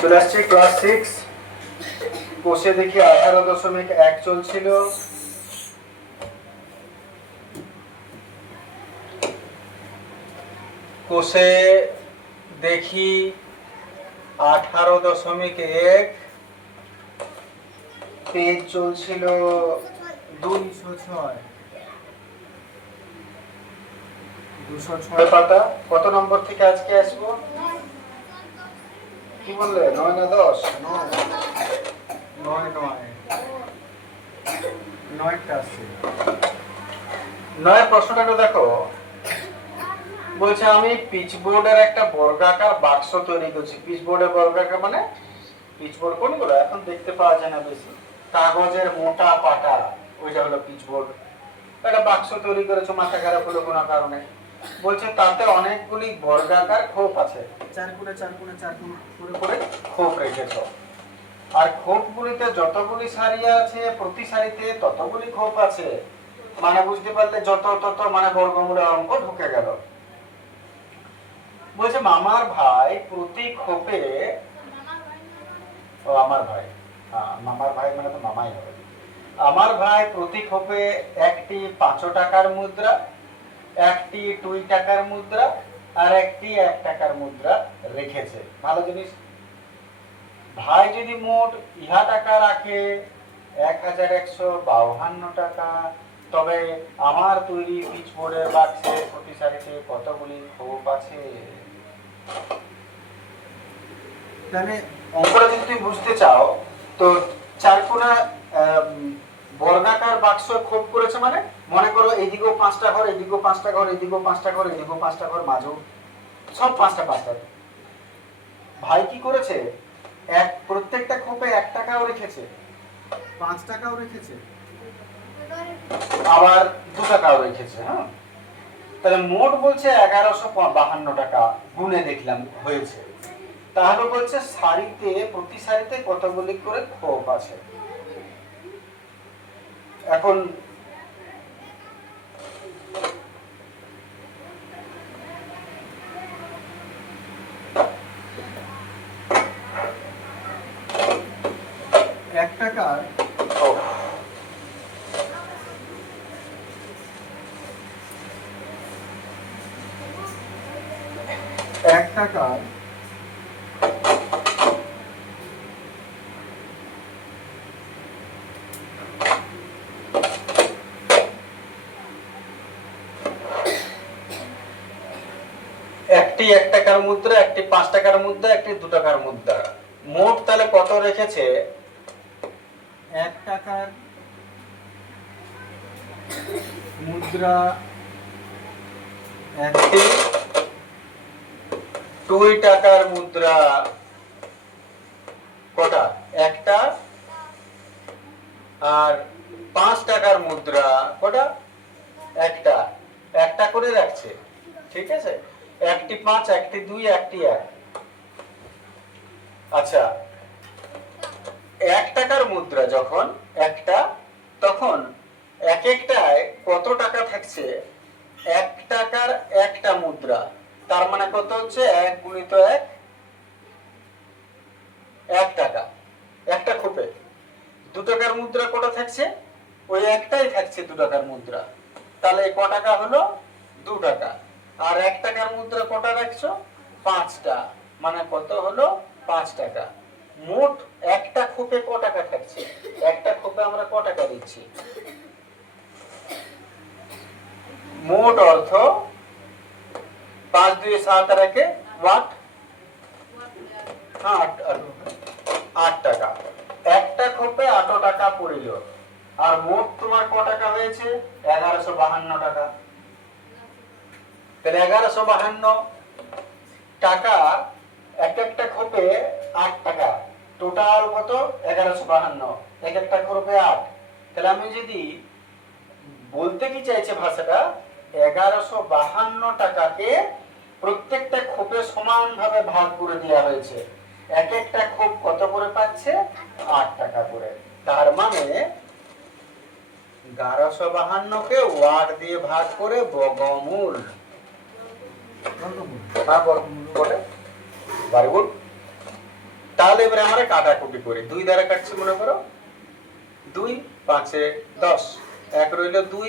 চলে আসছি ক্লাস 6 কোষে দেখি 18.1 চলছিল। কোষে দেখি 18.1 পেজ চলছিল 206 পাতা। কত নম্বর থেকে আজকে আসবো? কি বললে, 9 না 10? 9টা আছে। 9 প্রশ্নটা একটু দেখো। বলছে আমি পিচবোর্ডের একটা বর্গাকার বাক্স তৈরি করছি। পিচবোর্ডের বর্গাকার মানে পিচবোর্ড কোনগুলো এখন দেখতে পাওয়া যায় না বেশি, কাগজের মোটা পাটা, ওইটা হলো পিচবোর্ড। একটা বাক্স তৈরি করেছো মাথা খারাপ হলো কোনো কারণে। বলছে তাতে অনেকগুলি বর্গাকার খোপ আছে, 4 করে 4 করে 4 করে খোপ রেখেছো। আর খোপগুলিতে যতগুলি সারি আছে প্রতি সারিতে ততগুলি খোপ আছে, মানে বুঝতে পারলে যত তত মানে বর্গমূলের অঙ্ক ঢুকে গেল। বলছে মামার ভাই প্রতি খোপে, ও আমার ভাই, হ্যাঁ মামার ভাই মানে তো মামাই হবে। আমার ভাই প্রতি খোপে একটি 5 টাকার মুদ্রা, একটি 2 টাকার মুদ্রা আর একটি 1 টাকার মুদ্রা রেখেছে। ভালো জিনিস। ভাই যদি মোট ইহা টাকা রাখে 1152 টাকা, তবে আমার তৈরি পিচবোর্ডের বাক্সে প্রতি সারিতে কতগুলি খোপ আছে? তাহলে অঙ্কটা যদি তুমি বুঝতে চাও তো 4 কোণা বর্গাকার বাক্স খোপ করেছে, মানে মনে করো এইদিকেও 5টা ঘর, এইদিকেও 5টা ঘর, এইদিকেও 5টা ঘর, এইদিকেও 5টা ঘর, মাঝেও সব 5টা 5টা। ভাই কি করেছে, প্রত্যেকটা খোপে 1 টাকাও রেখেছে, 5 টাকাও রেখেছে, আবার 2 টাকাও রেখেছে। হ্যাঁ, তাহলে মোট বলছে 1152 টাকা গুনে দেখলাম হয়েছে। তাহলে বলছে সারিতে প্রতি সারিতে কতগুলি করে খোপ আছে। এখন এক টাকার এক টাকার একটি 1 টাকার মুদ্রা, একটি 5 টাকার মুদ্রা, একটি 2 টাকার মুদ্রা, মোট তাহলে কত রেখেছে? 1 টাকার মুদ্রা, একটি 2 টাকার মুদ্রা, কটা? একটা, আর 5 টাকার মুদ্রা কটা? একটা। একটা করে রাখছে, ঠিক আছে। একটি 5, একটি 2, একটি 1। আচ্ছা, 1 টাকার মুদ্রা যখন একটা, তখন এক একটায় কত টাকা থাকছে? 1 টাকার একটা মুদ্রা, তার মানে কত হচ্ছে? 1 গুণিত 1, 1 টাকা একটা খোপে। 2 টাকার মুদ্রা কটা থাকছে? ওই একটাই থাকছে 2 টাকার মুদ্রা, তাহলে ক টাকা হলো? 2 টাকা। আর 1 টাকার মুদ্রা কটা রাখছো? 5টা, মানে কত হলো? 5 টাকা। মোট একটা খোপে ক টাকা থাকছে? একটা খোপে আমরা ক টাকা দিচ্ছি? মোট অর্থ 5 2 7 আর 1 8, 8 টাকা। একটা খোপে 8 টাকা পড়িল, আর মোট তোমার ক টাকা হয়েছে? 1152 টাকা। তাহলে 1152 টাকা, এক একটা খোপে 8 টাকা, টোটাল কত? 1152, এক একটা খোপে 8। তাহলে আমি যদি বলতে কি চাইছে ভাষাটা, 1152 টাকাকে প্রত্যেকটা খোপে সমানভাবে ভাগ করে দেওয়া হয়েছে। এক একটা খোপ কত করে পাচ্ছে? 8 টাকা করে। তার মানে 1152কে ওয়াট দিয়ে ভাগ করে বর্গমূল, বর্গমূল বলে, তাহলে এবারে আমরা কাটাকুটি করি। 2 দ্বারা কাটছি মনে করো, 2 5 10, 1 রইল 2,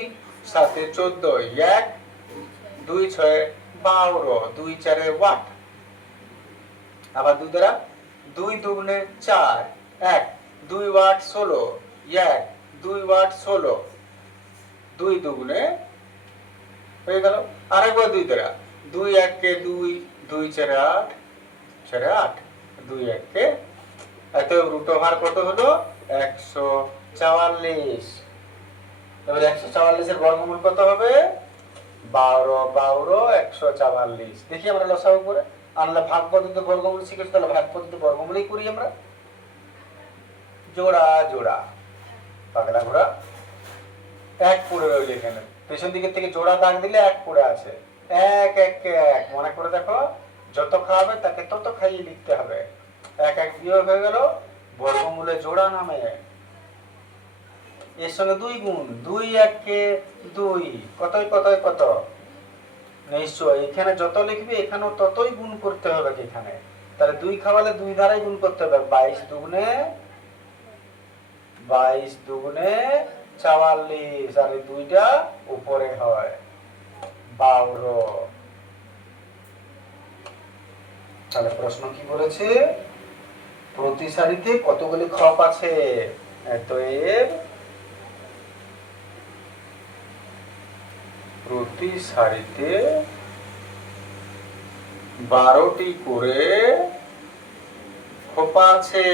7 14, 1 2 6 12, 2 4 8, আবার 2 দ্বারা 2 দুগুণে 4, 1 2 8 16, 1 2 8 16, 2 দুগুণে হয়ে গেল। আরেকবার 2 দ্বারা 2 1 কে 2, 2 4 8, 4 8, 2 1 কে এত রুট ওভার কত হলো 144। এবারে 144 এর বর্গমূল কত হবে 12 12 144। দেখি আমরা লসাগু করে আনলে ভাগ পদ্ধতিতে বর্গমূল শিখেছি, তাহলে ভাগ পদ্ধতিতে বর্গমূলই করি আমরা। জোড়া জোড়া পাগলা ঘোড়া 1 পড়ে রইল এখানে, পেছন দিকের থেকে জোড়া দাগ দিলে 1 পড়ে আছে, 1 1 কে 1 মনে করে দেখো, যত খাওয়াবে তাকে তত খাইয়ে লিখতে হবে। 1 1 বিয়োগ হয়ে গেল, বর্গমূলে জোড়া নামে এর সঙ্গে 2 গুণ, 2 1 কে 2, কতই কতই কত, নিশ্চয় এখানে যত লিখবে এখানেও ততই গুণ করতে হবে এখানে। তাহলে 2 খাওয়ালে 2 দ্বারাই গুণ করতে হবে, 22 দুগুণে 44, আর এই 2টা উপরে হয় 12। তাহলে প্রশ্ন কি বলেছে, প্রতি সারিতে কতগুলি খপ আছে, এর প্রতি সারিতে 12টি করে খোপা আছে।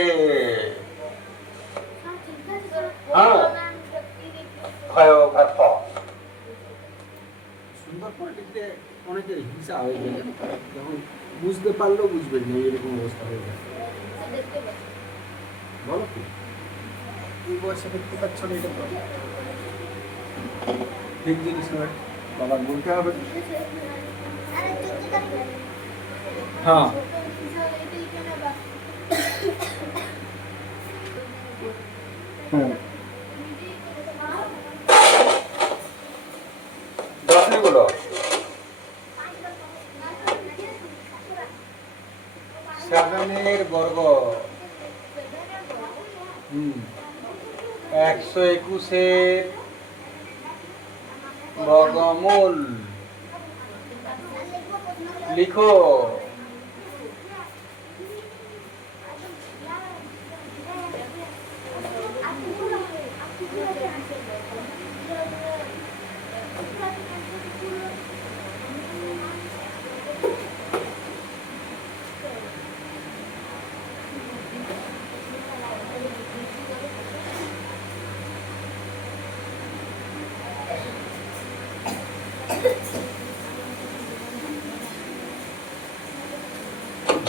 সুন্দর করে লিখলে অনেকের হিংসা হয়ে গেলে যখন বুঝতে পারলেও বুঝবেন না, এরকম অবস্থা হয়ে যায়। বলো কি এই বয়সে দেখতে পাচ্ছ না, এটা ঠিক জিনিস নয়, বাবা বলতে হবে। হ্যাঁ 10 গুলো 7 এর বর্গ 121 এর বর্গমূল লিখো।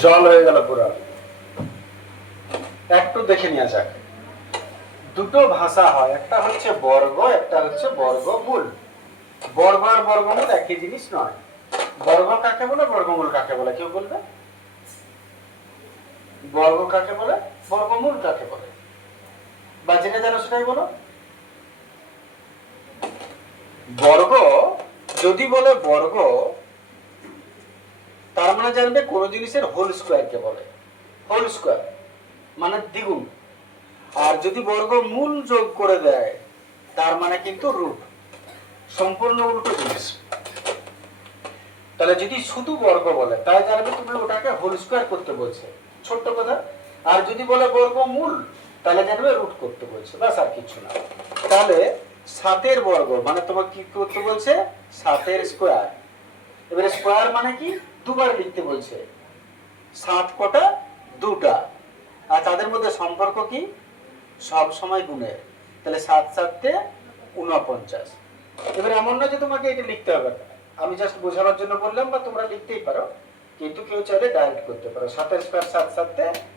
জল হয়ে গেল পুরো। একটু দেখে নেওয়া যাক, দুটো ভাষা হয়, একটা হচ্ছে বর্গ, একটা হচ্ছে বর্গমূল। বর্গ আর বর্গমূল একই জিনিস নয়। বর্গ কাকে বলে, বর্গমূল কাকে বলে, কেউ বলবে? বর্গ কাকে বলে, বর্গমূল কাকে বলে, বা যেটা জানো সেটাই বলো। বর্গ যদি বলে বর্গ, তার মানে জানবে কোন জিনিসের হোল স্কয়ার কে বলে, হোল স্কয়ার মানে দ্বিগুণ। আর যদি বর্গমূল যোগ করে দেয় তার মানে কিন্তু রুট, সম্পূর্ণ উল্টো জিনিস। তাহলে যদি শুধু বর্গ বলে তাই জানবে তুমি ওটাকে হোল স্কয়ার করতে বলছে, ছোট্ট কথা। আর যদি বলে বর্গমূল তাহলে জানবে রুট করতে বলছে, বাস আর কিছু না। তাহলে 7 এর বর্গ মানে তোমাকে কি করতে বলছে, 7 এর স্কয়ার। এবারে স্কয়ার মানে কি, দুবার লিখতে বলছে। 7 কটা, 2টা, আর তাদের মধ্যে সম্পর্ক কি, সব সময় গুণের। তাহলে 7 7 49। এবারে এমন না যে তোমাকে এটা লিখতে হবে, আমি জাস্ট বোঝানোর জন্য বললাম, বা তোমরা লিখতেই পারো, কিন্তু কেউ চাইলে ডাইরেক্ট করতে পারো। 7 এর স্কয়ার 7 7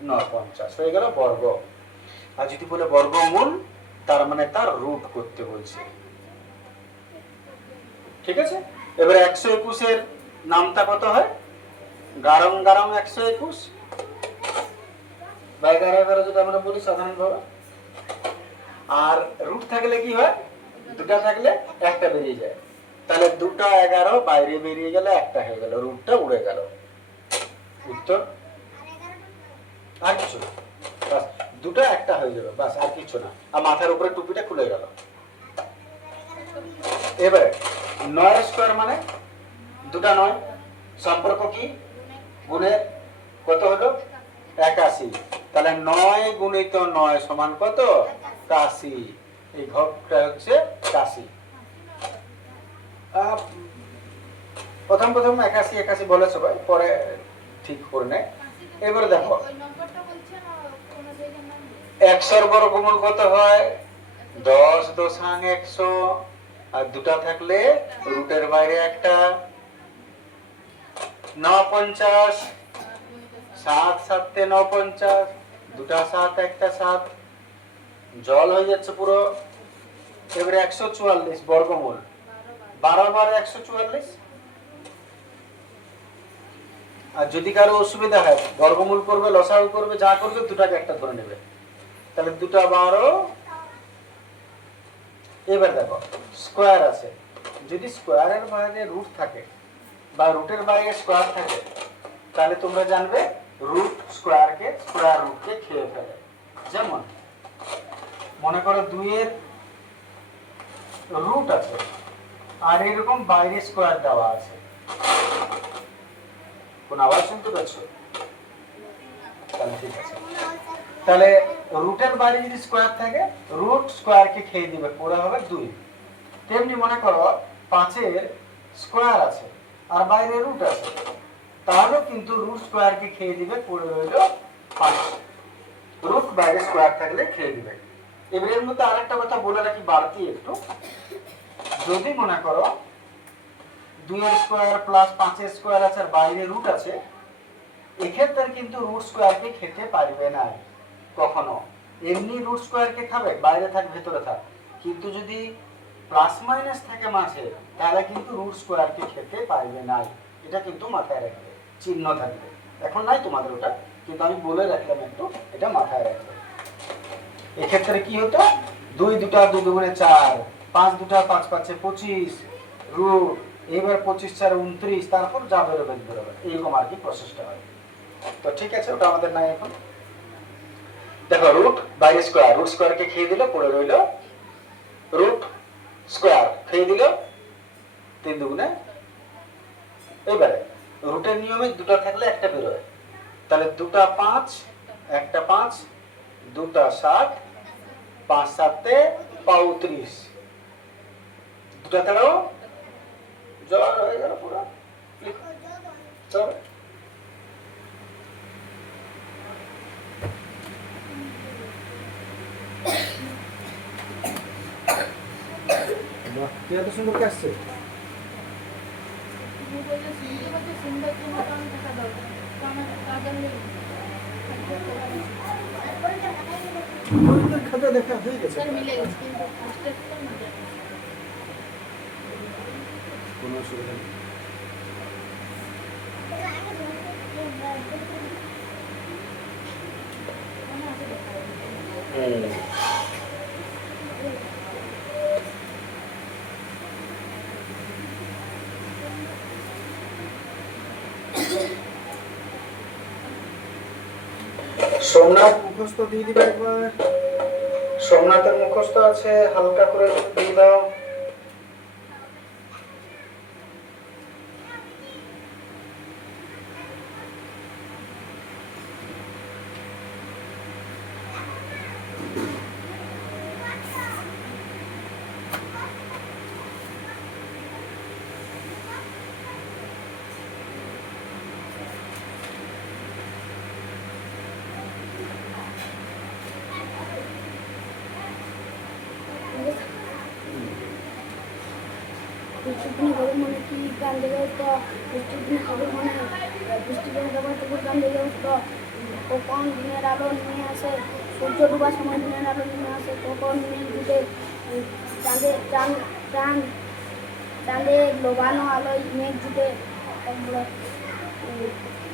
49 হয়ে গেল বর্গ। আর যদি বলে বর্গমূল তার মানে তার রুট করতে বলছে, ঠিক আছে। এবারে 121 এর নামটা কত হয়, গারং গারং 121 বা 11 11 যেটা আমরা বলি সাধারণভাবে। আর রুট থাকলে কি হয়, দুটা থাকলে একটা বেরিয়ে যায়, তাহলে 2টা 11 বাইরে বেরিয়ে গেলে একটা হয়ে গেল, রুটটা উড়ে গেল। উত্তর আর কিছু না, বাস দুটো একটা হয়ে যাবে, বাস আর কিছু না। আর মাথার উপরে টুপিটা খুলে গেল। এবারে 9 স্কয়ার মানে দুটা 9, সম্পর্ক কি? গুণের কত হলো? 81। তাহলে 9 গুণিত 9 সমান কত? 81। এই ঘরটা হচ্ছে 81। প্রথম 81 81 বলে সবাই, পরে ঠিক করে নেয়। এবারে দেখো 100 বর্গমূল কত হয়? 10 দশাং 100। আর দুটা থাকলে রুটের বাইরে একটা, 9 50, 7 7 9 50, দুটা 7 একটা 7, জল হয়ে যাচ্ছে পুরো। এবারে 144 বর্গমূল, 12 12 144। আর যদি কারো অসুবিধা হয় বর্গমূল করবে, লসাগু করবে, যা করবে দুটাকে একটা ধরে নেবে, তাহলে দুটা 12। এবার দেখো স্কয়ার আছে, যদি স্কয়ারের বাইরে রুট থাকে বা রুটের বাইরে স্কয়ার থাকে, তাহলে তোমরা জানবে রুট স্কয়ারকে, স্কয়ার রুটকে খেয়ে ফেলে। যেমন মনে করো 2 এর রুট আছে আর এরকম বাইরে স্কয়ার দেওয়া আছে। কোন আওয়াজ শুনতে পাচ্ছ? তাহলে ঠিক আছে। তাহলে রুটের বাইরে যদি স্কয়ার থাকে, রুট স্কয়ারকে খেয়ে দিবে, পড়ে হবে 2। তেমনি মনে করো 5 এর স্কয়ার আছে আর বাইরে রুট আছে, তাহলেও কিন্তু রুট স্কয়ারকে খেয়ে দিবে, পড়ে রইল 5। রুট বাইরে স্কয়ার থাকলে খেয়ে দিবে। এবারে এর মধ্যে আরেকটা কথা বলে রাখি বাড়তি একটু, যদি মনে করো 2 এর স্কয়ার প্লাস 5 এর স্কয়ার আছে আর বাইরে রুট আছে, এক্ষেত্রে কিন্তু রুট স্কয়ারকে খেতে পারবে না কখনো। এমনি রুট স্কয়ারকে খাবে, বাইরে থাক ভেতরে থাক, কিন্তু যদি প্লাস মাইনাস থাকে মাঝে, তাহলে কিন্তু রুট স্কয়ারকে খেতে পারবে না। এটা কিন্তু মাথায় রাখবে, চিহ্ন থাকবে। এখন নাই তোমাদের ওটা, কিন্তু আমি বলে রাখলাম একটু, এটা মাথায় রাখবে। এক্ষেত্রে কি হতো? 2 দুটা 2 দুগুণে 4, 5 দুটা 5 5 25 রুট, এবার 25 4 29, তারপর যা বেরোবে বেরোবে, এইরকম আর কি প্রসেসটা হয়। তো ঠিক আছে, ওটা আমাদের নাই এখন। দেখো রুট বাই স্কয়ার, রুট স্কয়ারকে খেয়ে দিল, পড়ে রইল রুট স্কয়ার, খেয়ে দিল 3 দুগুণে। এবারে রুটের নিয়মে দুটো থাকলে একটা বেরোয়, তাহলে দুটা 5 একটা 5, দুটা 7, 5 7 35, দুটা তারাও জল হয়ে গেল পুরো। চলো এত সুন্দর কে আসছে? খাতা দেখা হয়ে গেছে, কোনো অসুবিধা নেই। সোমনাথ মুখস্থ দিয়ে দিবে একবার। সোমনাথের মুখস্থ আছে, হালকা করে দিয়ে দাও। বৃষ্টির দিনে গরম মানে কি গান লেগে উঠতো, বৃষ্টির দিনে খবর মানে বৃষ্টির দিনে খবর তবু গান লেগে উঠতো। কখন দিনের আলো নিয়ে আসে, সূর্য ডুবার সময় দিনের আলো নিয়ে আসে, কখন মেঘ ডুবে চাঁদে চাঁদে লোবানো আলোয় মেঘ ডুবে। তারপরে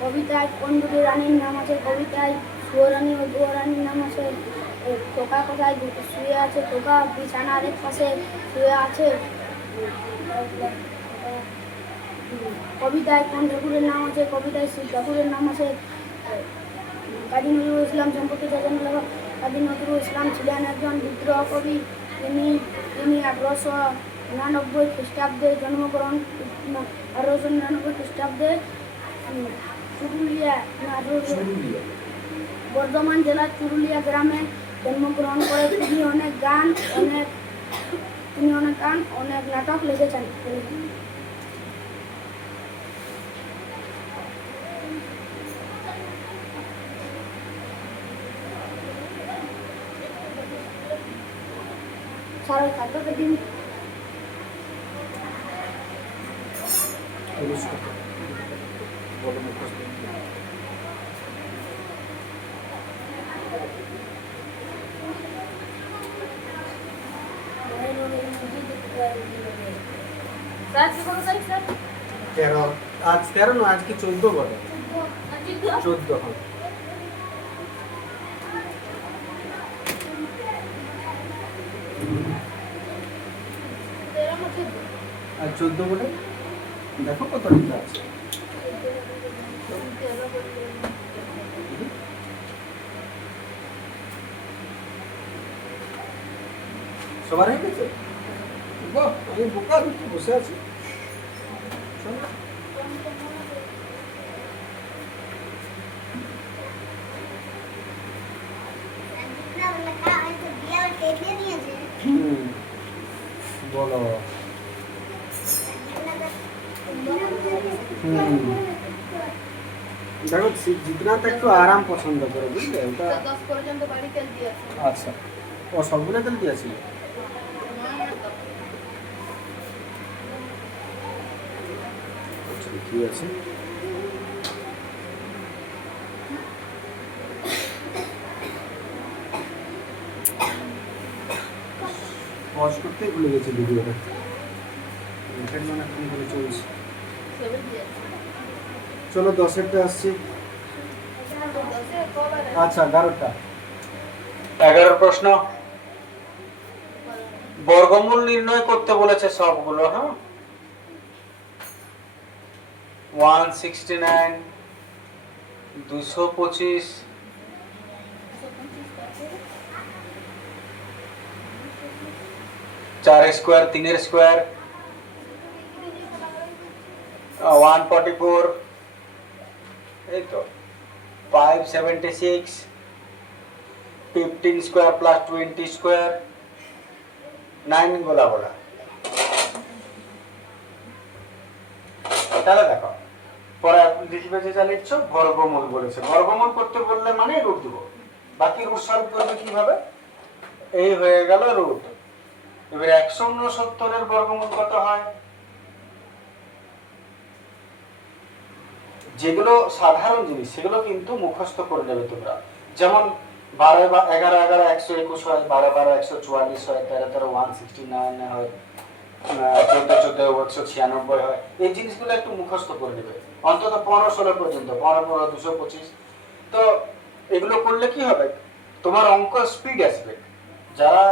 কবিতায় কোন দুটি রানীর নাম আছে, কবিতায় সুয়রানী ও দুয়ারানীর নাম আছে। টোকা কোথায় শুয়ে আছে, টোকা বিছানার এক পাশে শুয়ে আছে। কবিতায় কোন ঠাকুরের নাম আছে, কবিতায় শিব ঠাকুরের নাম আছে। কাজী নজরুল ইসলাম সম্পত্তি যোজনা লেখক কাজী নজরুল ইসলাম ছিলেন একজন বিদ্রোহ কবি। তিনি 1899 খ্রিস্টাব্দে জন্মগ্রহণ 1899 খ্রিস্টাব্দে চুরুলিয়া চুরুলিয়া। বর্ধমান জেলার চুরুলিয়া গ্রামে জন্মগ্রহণ করে। তিনি অনেক গান অনেক নাটক লিখেছেন। সারা ছাত্রকে দিন বলো মুখস্থ। তেরো, আজ 13 না, আজকে 14 বলে। 14, হ্যাঁ। আর 14 বলে দেখো কত লিখা আছে। সবার হয়ে গেছে? বাহ, আমি বোকা বসে আছি। শোনো। বলো। দেখো জিতনা তো একটু আরাম পছন্দ করে, বুঝলে? ওটা 10 পর্যন্ত বাড়ি তেল দিয়েছে। আচ্ছা, ও সবগুলো তেল দিয়েছিল। ঠিকই আছে। পজ করতেই ভুলে গেছি ভিডিওটা। এখানে অনেকক্ষণ ধরে চলছে। চলো 10এরটা আসছি। আচ্ছা 11টা। 11 প্রশ্ন, বর্গমূল নির্ণয় করতে বলেছে সবগুলো। হ্যাঁ, 169, 225, 4 স্কোয়ার, 3 স্কোয়ার, 144, এই তো 576, 15 স্কোয়ার প্লাস 20 স্কোয়ার, 9 গোলা বলা। তাহলে দেখো, পরে লিখবে যে যা লিখছো, বর্গমূল বলেছে। বর্গমূল করতে বললে মানে রুট দিব, বাকি রুট সলভ করবে কিভাবে? এই হয়ে গেল রুট। এবার 169 এর বর্গমূল কত হয়? যেগুলো সাধারণ জিনিস সেগুলো কিন্তু মুখস্থ করে নেবে তোমরা। যেমন 12 বা 11 11 121 হয়, 12 12 144 হয়, 13 13 169 হয়, 14 14 196 হয়। এই জিনিসগুলো একটু মুখস্থ করে নেবে, অন্তত 15 16 পর্যন্ত, 15 15 225। তো এগুলো করলে কি হবে, তোমার অঙ্ক স্পিড আসবে। যারা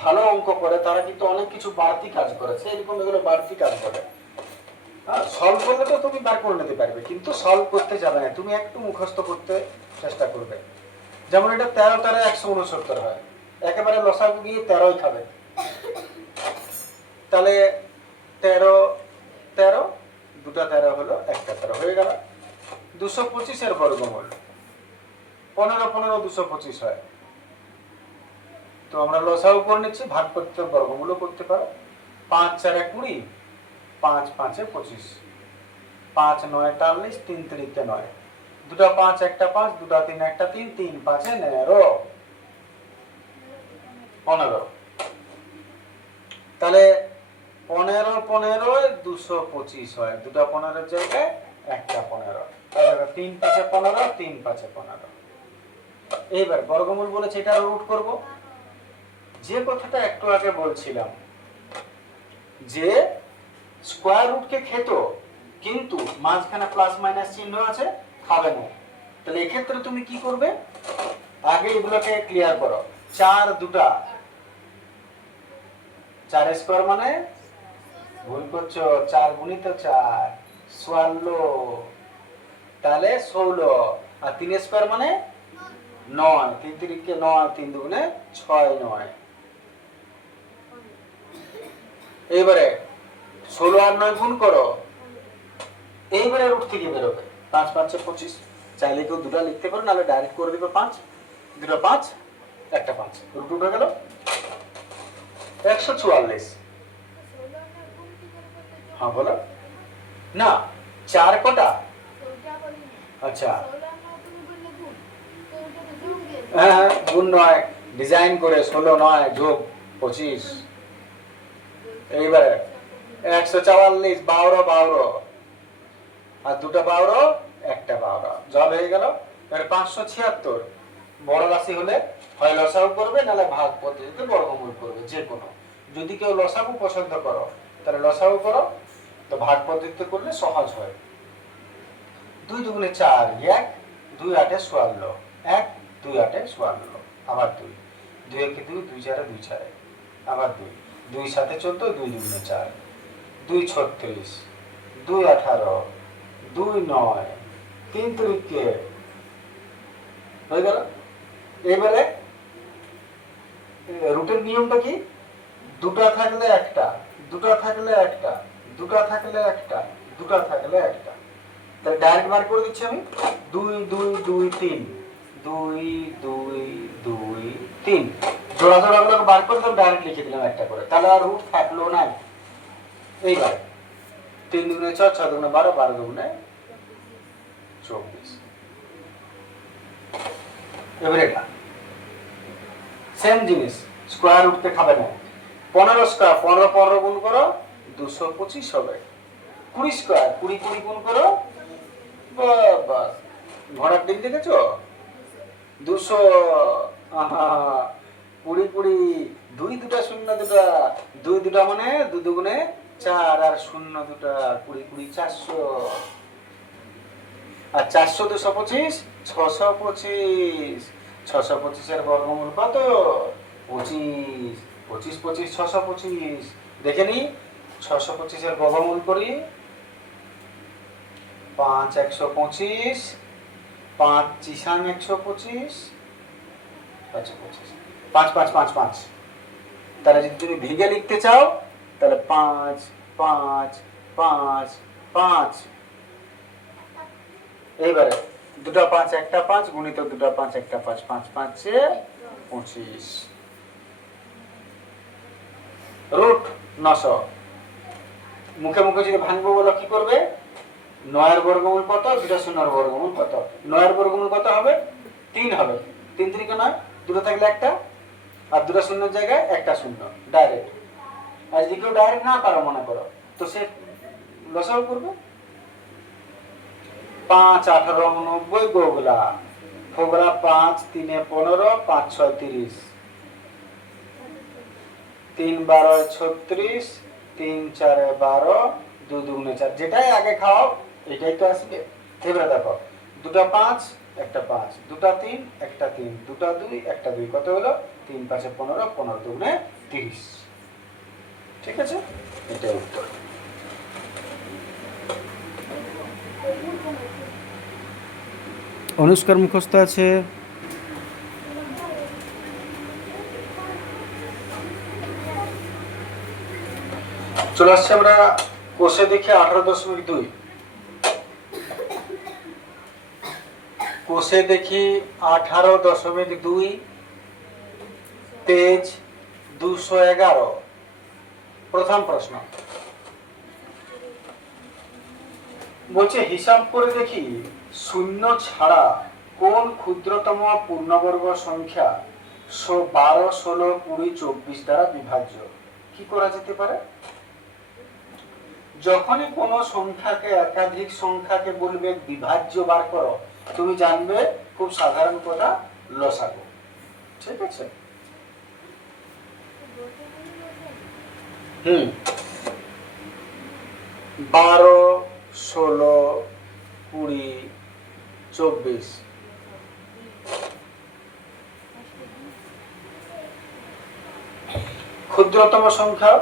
ভালো অঙ্ক করে তারা কিন্তু অনেক কিছু বাড়তি কাজ করেছে, এরকম এগুলো বাড়তি কাজ করে। সলভ করলে তো তুমি বার করে নিতে পারবে, কিন্তু সলভ করতে যাবে না, তুমি একটু মুখস্থ করতে চেষ্টা করবে। যেমন এটা 13 13 169 হয়, একেবারে লসাগু গিয়ে 13ই খাবে। তাহলে 13 13, দুটা 13 হলো, একটা 13 হয়ে গেল। 225 এর বর্গমূল 15 15 225 হয়। তো আমরা লসাগু করে নিচ্ছি, ভাগ করতে বর্গমূলও করতে পারো। 5 4 20, 5 5 25, 5 9 43, 3 3 9, দুটা 5 একটা 5, দুটা 3 একটা 3, 3 5 19, 15। তাহলে 15 15 225 হয়, দুটা 15 জায়গায় একটা 15, তাহলে 3 5 15, 3 5 15। এইবার বর্গমূল বলেছে, এটা রুট করব। যে কথাটা একটু আগে বলছিলাম যে স্কয়ার রুটকে খেত, কিন্তু মাঝখানে প্লাস মাইনাস চিহ্ন আছে, খাবে না। তাহলে এক্ষেত্রে তুমি কি করবে, আগে এগুলোকে ক্লিয়ার করো। 4 দুটা, 4 স্কয়ার মানে ভুল করছো, 4 গুণিত 4 16, তাহলে 16। আর 3 স্কয়ার মানে 9, 3 3 9, 3 2 6 9। এইবারে 16 আর 9 গুণ করো, এইবারে রুট থেকে বেরোবে 5 5 25। চাইলে কেউ দুটো লিখতে পারো, নাহলে ডাইরেক্ট করে দিবে 5, দুটো 5 একটা 5, রুট উঠে গেল 144। হ্যাঁ বলো না, 4 কটা? আচ্ছা হ্যাঁ হ্যাঁ, গুণ নয়, ডিজাইন করে 16 9 যোগ 25। এইবারে 144 12 12 আর দুটো 12 একটা 12, জব হয়ে গেল। এবার 576 বড় রাশি হলে হয় লসাগু করবে, নাহলে ভাগ পদ্ধতিতে বর্গমূল করবে, যে কোনো। যদি কেউ লসাগু পছন্দ করো তাহলে লসাগু করো, তো ভাগ পদ্ধতিতে করলে সহজ হয়। 2 2 4 1, 2 8 44, 1 2 8 44, আবার 2 2 1 2, 2 4 2 4, আবার 2 2 7 14, 2 2 4, 2 36, 2 18, 2 9, 3 3 হয়ে গেল। এবারে রুটের নিয়মটা কি? দুটা থাকলে একটা, দুটা থাকলে একটা, দুটা থাকলে একটা, দুটা থাকলে একটা। তাহলে ডাইরেক্ট বার করে দিচ্ছি আমি, 2 2 2 3, 2 2 2 3, জোড়া জোড়া গুলো বার করে তো ডাইরেক্ট লিখে দিলাম একটা করে, তাহলে আর রুট থাকলো না। এইবার 3 2 6, 6 2 12, 12 2 24। এবারে এটা সেম জিনিস, স্কয়ার রুটতে খাবে না। 15 স্কয়ার 15 15 গুণ করো 225 হবে। 20 স্কয়ার 20 20 গুণ করো, বাস ঘোড়ার ডিম দেখেছো? 200 20 20, 2 2 0 2, 2 2 মানে 2 2 4, আর 0 2 20 20 400, আর 400 225 625। 625 এর বর্গমূল কত? 25। 25 25 625। দেখে নি, 625 এর বর্গমূল করি, 5 125, 5 চিসাং 125, 5 5 5 5। তাহলে যদি তুমি ভিগে লিখতে চাও তাহলে 5 5 5 5। এইবারে দুটো 5 একটা 5 গুণিত দুটো 5 একটা 5, 5 5 25, রুট 900। মুখে মুখে যদি ভাঙবো বলো কি করবে? 9 এর বর্গমূল কত, 2 0 এর বর্গমূল কত? 9 এর বর্গমূল কত হবে? 3 হবে। 3 3 9, দুটো থাকলে একটা, আর 2 0 এর জায়গায় একটা 0, ডাইরেক্ট। আর যদি কেউ ডাইরেক্ট না পারো মনে করো, তো সে লসাগু করবে। 5 18 90 গোগলা, গোগলা 5 3 15, 5 6 30, 3 12 36, 3 4 12, 2 2 4। যেটাই আগে খাও এটাই তো আসবে। এবারে দেখো, দুটো 5 একটা 5, দুটো 3 একটা 3, দুটো 2 একটা 2, কত হলো? 3 5 15, 15 2 30। ঠিক আছে, এটাই উত্তর। অনুষ্কার মুখস্থ আছে। চলে আসছে আমরা কোষে দেখি 18.2। কোষে দেখি 18.2, পেজ 211। প্রথম প্রশ্ন বলছে, হিসাব করে দেখি শূন্য ছাড়া কোন ক্ষুদ্রতম পূর্ণবর্গ সংখ্যা 12 16 20 24 দ্বারা বিভাজ্য। কি করা যেতে পারে? যখনই কোনো সংখ্যাকে একাধিক সংখ্যাকে বলবে বিভাজ্য বার করো, তুমি জানবে খুব সাধারণ কথা, লসাগু। ঠিক আছে, 12 16 20 24। ক্ষুদ্রতম সংখ্যা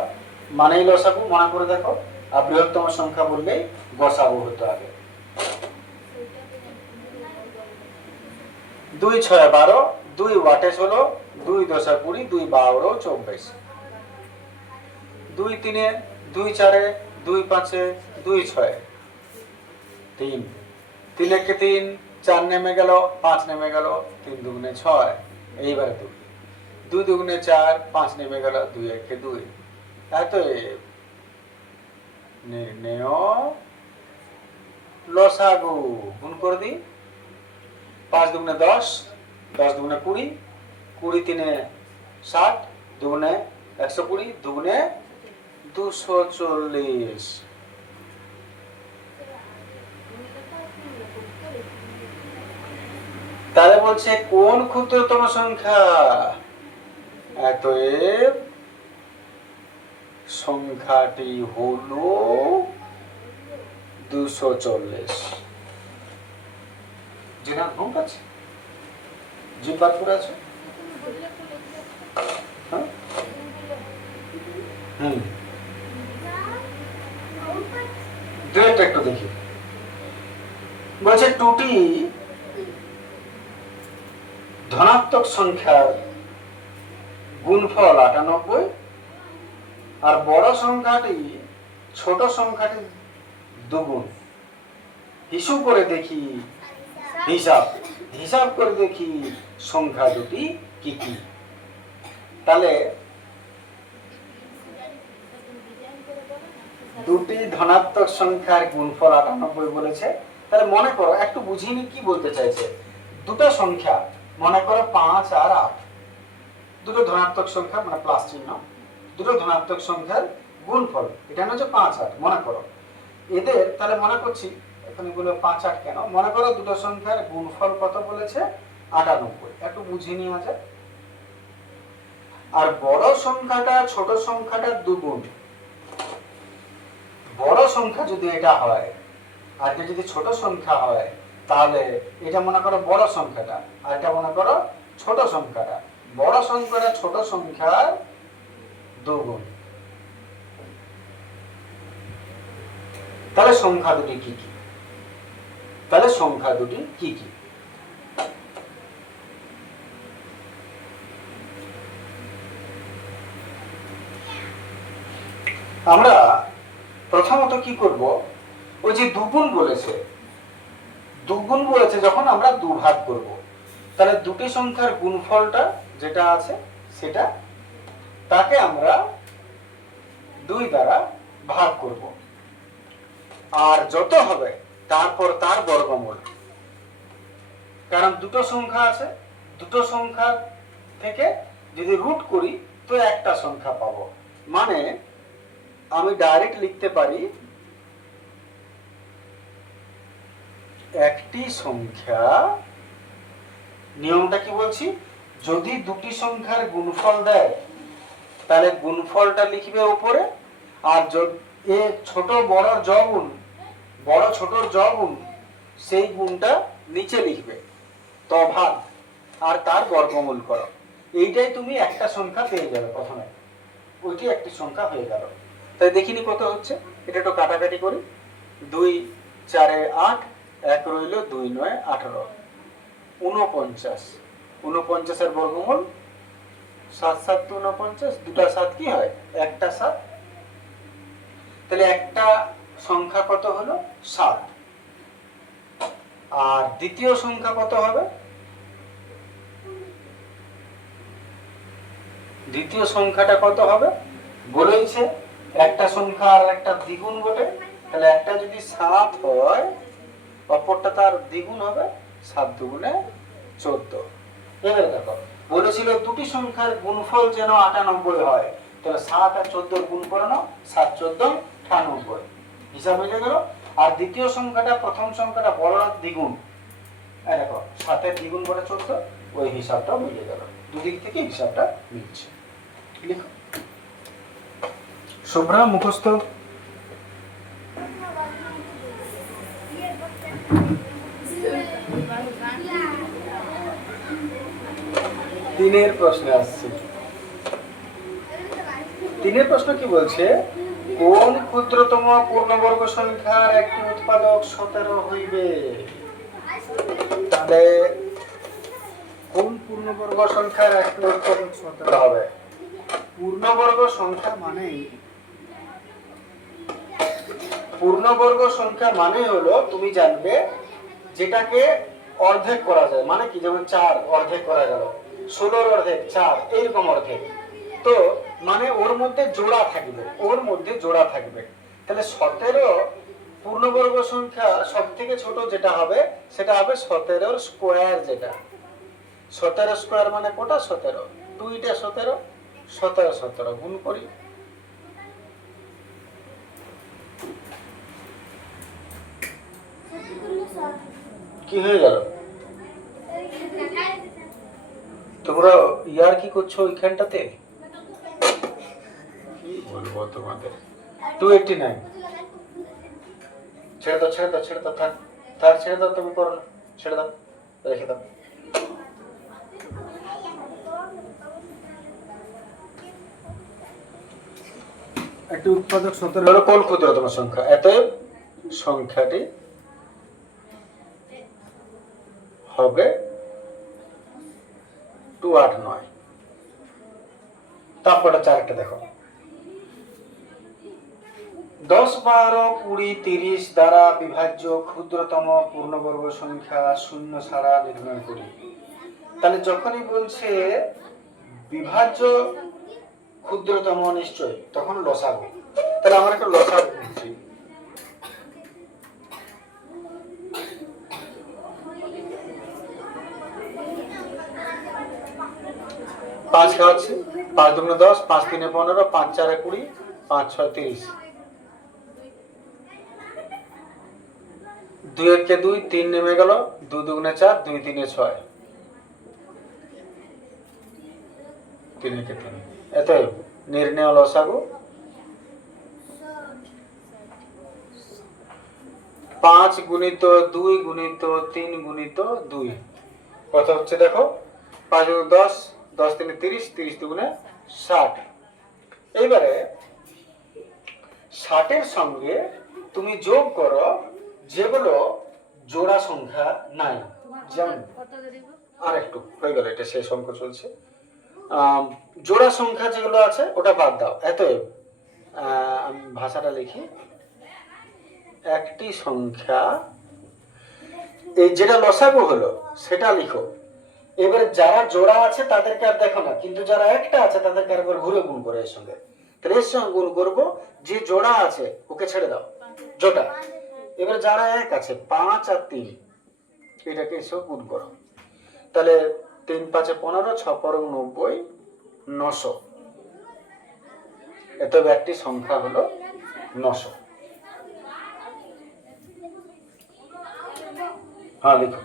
মানেই লসাগু, মনে করে দেখো। আর বৃহত্তম সংখ্যা বললেই গসাগু হতো আগে। 2 6 12, 2 ওয়াটে 16, 2 10 20, 2 12 24, 2 3, 2 4, 2 5, 2 6, 3, 3 1 3, 4 নেমে গেল, 5 নেমে গেল, 3 দুগুণে 6, এইবারে 2, 2 দুগুণে 4, 5 নেমে গেল, 2 1 2, অতএব নির্ণেয় লসাগু। গুণ করে দিই, 5 দুগুণে 10, 10 দুগুণে 20, 20 তিনে 60, দুগুণে 120, দুগুণে 240। তাহলে বলছে কোন ক্ষুদ্রতম সংখ্যা? অতএব সংখ্যাটি হলো 240। জিনা ঘুম পাচ্ছে? জিব্বার করে আছে? হ্যাঁ? দুইটা একটু দেখি। বলছে টুটি ধনাত্মক সংখ্যার গুণফল 98, আর বড় সংখ্যাটি ছোট সংখ্যাটি দুগুণ। হিসাব করে দেখি, হিসাব করে দেখি সংখ্যা দুটি কি কি। তাহলে দুটি ধনাত্মক সংখ্যার গুণফল 98 বলেছে। তাহলে মনে করো, একটু বুঝিনি কি বলতে চাইছে। দুটো সংখ্যা মনে করো 5 আর 8, দুটো ধনাত্মক সংখ্যা মানে প্লাস চিহ্ন, দুটো ধনাত্মক সংখ্যার গুণফল, এটা হচ্ছে 5 8 মনে করো। এদের তাহলে মনে করছি এখানে গুলো 5 8 কেন, মনে করো দুটো সংখ্যার গুণফল কত বলেছে? 98। একটু বুঝিয়ে নিয়ে আছে। আর বড় সংখ্যাটা ছোট সংখ্যাটার দুগুণ। বড় সংখ্যা যদি এটা হয় আর এটা যদি ছোট সংখ্যা হয়, তাহলে এটা মনে করো বড় সংখ্যাটা, আর এটা মনে করো ছোট সংখ্যাটা। বড় সংখ্যাটা ছোট সংখ্যার দুগুণ। তাহলে সংখ্যা দুটি কি কি? তাহলে সংখ্যা দুটি কি কি? আমরা প্রথমত কি করব, ওই যে দুগুণ বলেছে, দুগুণ বলেছে যখন আমরা দুভাগ করব, তাহলে দুটি সংখ্যার গুণফলটা যেটা আছে সেটা, তাকে আমরা 2 দ্বারা ভাগ করব, আর যত হবে তারপর তার বর্গমূল। কারণ দুটো সংখ্যা আছে, দুটো সংখ্যা থেকে যদি রুট করি তো একটা সংখ্যা পাবো। মানে আমি ডাইরেক্ট লিখতে পারি একটি সংখ্যা, নিয়মটা কি বলছি, যদি দুটি সংখ্যার গুণফল দেয় তাহলে গুণফলটা লিখবে উপরে, আর এ ছোট বড় যগুণ, বড় ছোটর যগুণ, সেই গুণটা নিচে লিখবে, তভাগ, আর তার বর্গমূল করো। এইটাই তুমি একটা সংখ্যা পেয়ে যাবে প্রথমে, ওইটি একটি সংখ্যা হয়ে গেল। তাই দেখিনি কত হচ্ছে, এটা একটু কাটাকাটি করি। 2 4 8, 1 রইল, 2 9 18, 49। 49 এর বর্গমূল 7 7 49, দুটা 7 কি হয়? একটা 7। তাহলে একটা সংখ্যা কত হলো? 7। আর দ্বিতীয় সংখ্যা কত হবে? দ্বিতীয় সংখ্যাটা কত হবে বলেছে, একটা সংখ্যা আর একটা দ্বিগুণ বটে। তাহলে একটা যদি 7 হয়, অপরটা তার দ্বিগুণ হবে, 7 দুগুণে 14। এবারে দেখো, বলেছিল দুটি সংখ্যার গুণফল যেন 98 হয়, তাহলে 7 আর 14 গুণ করে নাও, 7 14 98, হিসাব হয়ে গেল। আর দ্বিতীয় সংখ্যাটা প্রথম সংখ্যাটা বড় দ্বিগুণ, দেখো 7 এর দ্বিগুণ বটে 14, ওই হিসাবটা মিলে গেল। দুদিক থেকে হিসাবটা মিলছে। লিখো। শুভ্রা মুখস্থ। তিনের প্রশ্নে আসছে। তিনের প্রশ্ন কি বলছে, কোন ক্ষুদ্রতম পূর্ণবর্গ সংখ্যার একটি উৎপাদক 17 হইবে? তাহলে কোন পূর্ণবর্গ সংখ্যার একটা উৎপাদক 17 হবে পূর্ণবর্গ সংখ্যা মানেই পূর্ণবর্গ সংখ্যা মানে হলো তুমি জানবে যেটাকে অর্ধেক করা যায়, মানে কি, যেমন 4 অর্ধেক করা গেল, 16 অর্ধেক 4, এইরকম অর্ধেক। তো মানে ওর মধ্যে জোড়া থাকবে, ওর মধ্যে জোড়া থাকবে। তাহলে 17 পূর্ণবর্গ সংখ্যা সব থেকে ছোট যেটা হবে সেটা হবে 17 স্কোয়ার। যেটা 17 স্কোয়ার মানে কোটা 17, 2টা 17, 17 17 গুণ করি। কি হয়ে গেল? তোমরা ইয়ার কি করছো ওইখানটাতে? কি বলবো তোমাদের? 289। ছেড়ে দাও ছেড়ে দাও ছেড়ে দাও, থাক থাক, ছেড়ে দাও, তুমি করো না, ছেড়ে দাও, রেখে দাও। একটা উৎপাদক 17 ধরো কোন ক্ষুদ্রতম সংখ্যা, অতএব সংখ্যাটি হবে 289। তারপরে 4টা দেখো, 10 12 20 30 দ্বারা বিভাজ্য ক্ষুদ্রতম পূর্ণবর্গ সংখ্যা শূন্য ছাড়া নির্ণয় করি। তাহলে যখনই বলছে বিভাজ্য ক্ষুদ্রতম নিশ্চয়, তখন লসাগু। তাহলে আমার একটা লসাগু নিচ্ছি। পাঁচ খাওয়াচ্ছি, 5 2 10, 5 3 15, 5 4 20, 5 6 30, 2 1 2, 3 নেমে গেল, 2 2 4, 2 3 6, 3 1 3। অতএব নির্ণয় লসাগু 5 গুণিত 2 গুণিত 3 গুণিত 2 কত হচ্ছে দেখো, 5 10, 10 3 30, 30 2 60। এইবারে 60-এর সঙ্গে তুমি যোগ করো যেগুলো জোড়া সংখ্যা নাই। যেমন আর একটু হয়ে গেল, এটা শেষ অঙ্ক চলছে। জোড়া সংখ্যা যেগুলো আছে ওটা বাদ দাও। অতএব আমি ভাষাটা লিখি, একটি সংখ্যা, এই যেটা লসাগু হলো সেটা লিখো। এবারে যারা জোড়া আছে তাদেরকে আর দেখো না, কিন্তু যারা একটা আছে তাদেরকে আর ঘুরে গুণ করে এর সঙ্গে। তাহলে এর সঙ্গে গুণ করবো, যে জোড়া আছে ওকে ছেড়ে দাও, জোড়া। এবারে যারা এক আছে 5 আর 3, এটাকে এসব গুণ করো। তাহলে 3 5 15, 6 4 90, 900। এত একটি সংখ্যা হলো 900। হ্যাঁ লিখো।